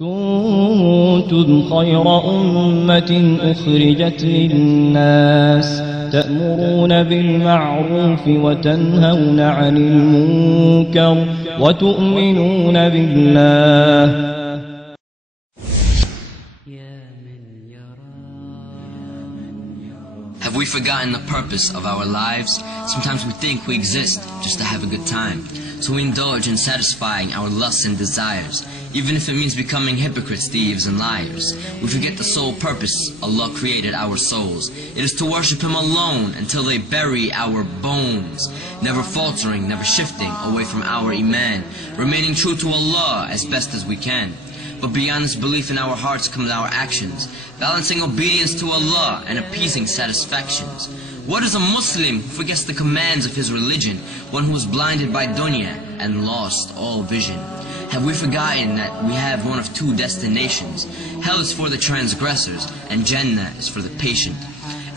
كنتم خير أمة أخرجت للناس تأمرون بالمعروف وتنهون عن المنكر وتؤمنون بالله. Have we forgotten the purpose of our lives? Sometimes we think we exist just to have a good time. So we indulge in satisfying our lusts and desires, even if it means becoming hypocrites, thieves, and liars. We forget the sole purpose Allah created our souls. It is to worship Him alone until they bury our bones, never faltering, never shifting away from our Iman, remaining true to Allah as best as we can. But beyond this belief in our hearts comes our actions, balancing obedience to Allah and appeasing satisfactions. What is a Muslim who forgets the commands of his religion, one who is blinded by Dunya and lost all vision? Have we forgotten that we have one of two destinations? Hell is for the transgressors, and Jannah is for the patient.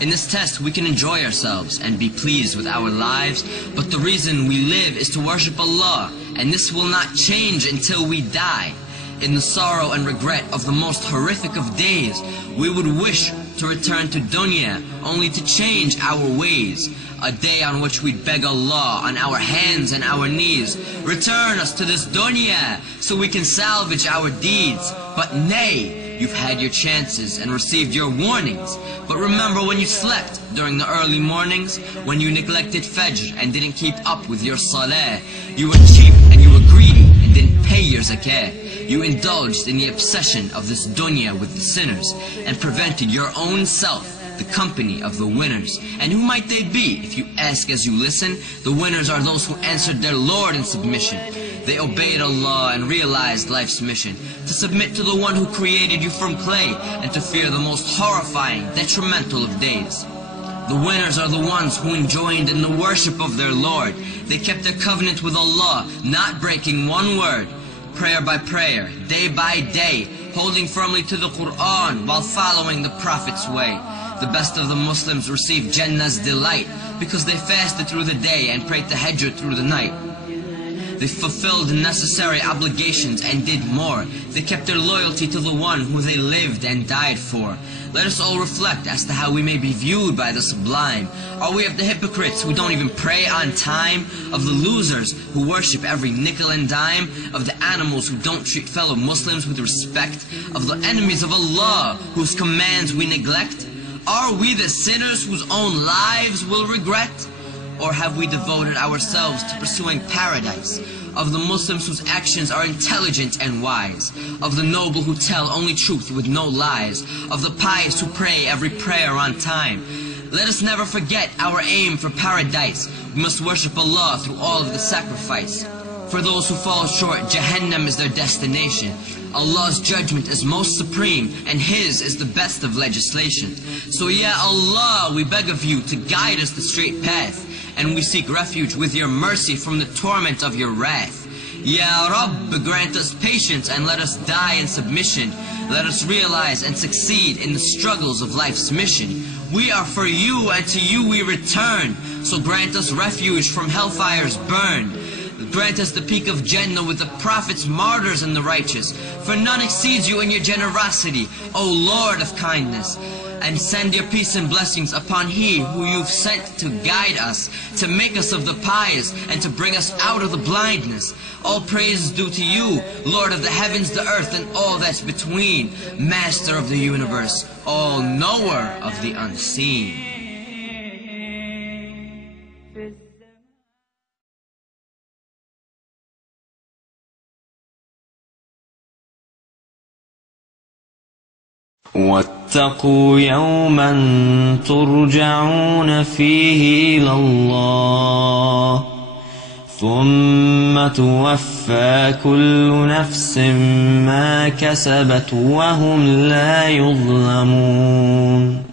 In this test we can enjoy ourselves and be pleased with our lives, but the reason we live is to worship Allah, and this will not change until we die. In the sorrow and regret of the most horrific of days, we would wish to return to Dunya, only to change our ways. A day on which we'd beg Allah on our hands and our knees, return us to this Dunya, so we can salvage our deeds. But nay, you've had your chances and received your warnings. But remember when you slept during the early mornings, when you neglected Fajr and didn't keep up with your Salah. You were cheap and you were greedy and didn't pay your Zakah. You indulged in the obsession of this Dunya with the sinners, and prevented your own self the company of the winners. And who might they be? If you ask as you listen, the winners are those who answered their Lord in submission. They obeyed Allah and realized life's mission, to submit to the one who created you from clay, and to fear the most horrifying, detrimental of days. The winners are the ones who enjoined in the worship of their Lord. They kept their covenant with Allah, not breaking one word. Prayer by prayer, day by day, holding firmly to the Quran while following the Prophet's way. The best of the Muslims received Jannah's delight because they fasted through the day and prayed tahajjud through the night. They fulfilled necessary obligations and did more. They kept their loyalty to the one who they lived and died for. Let us all reflect as to how we may be viewed by the sublime. Are we of the hypocrites who don't even pray on time? Of the losers who worship every nickel and dime? Of the animals who don't treat fellow Muslims with respect? Of the enemies of Allah whose commands we neglect? Are we the sinners whose own lives will regret? Or have we devoted ourselves to pursuing paradise? Of the Muslims whose actions are intelligent and wise, of the noble who tell only truth with no lies, of the pious who pray every prayer on time. Let us never forget our aim for paradise. We must worship Allah through all of the sacrifice. For those who fall short, Jahannam is their destination. Allah's judgment is most supreme, and His is the best of legislation. So Ya Allah, we beg of you to guide us the straight path, and we seek refuge with your mercy from the torment of your wrath. Ya Rabb, grant us patience and let us die in submission. Let us realize and succeed in the struggles of life's mission. We are for you and to you we return, so grant us refuge from hellfire's burn. Grant us the peak of Jannah with the prophets, martyrs, and the righteous. For none exceeds you in your generosity, O Lord of kindness. And send your peace and blessings upon He who you've sent to guide us, to make us of the pious, and to bring us out of the blindness. All praise is due to you, Lord of the heavens, the earth, and all that's between, Master of the universe, all knower of the unseen. واتقوا يوما ترجعون فيه إلى الله ثم توفى كل نفس ما كسبت وهم لا يظلمون.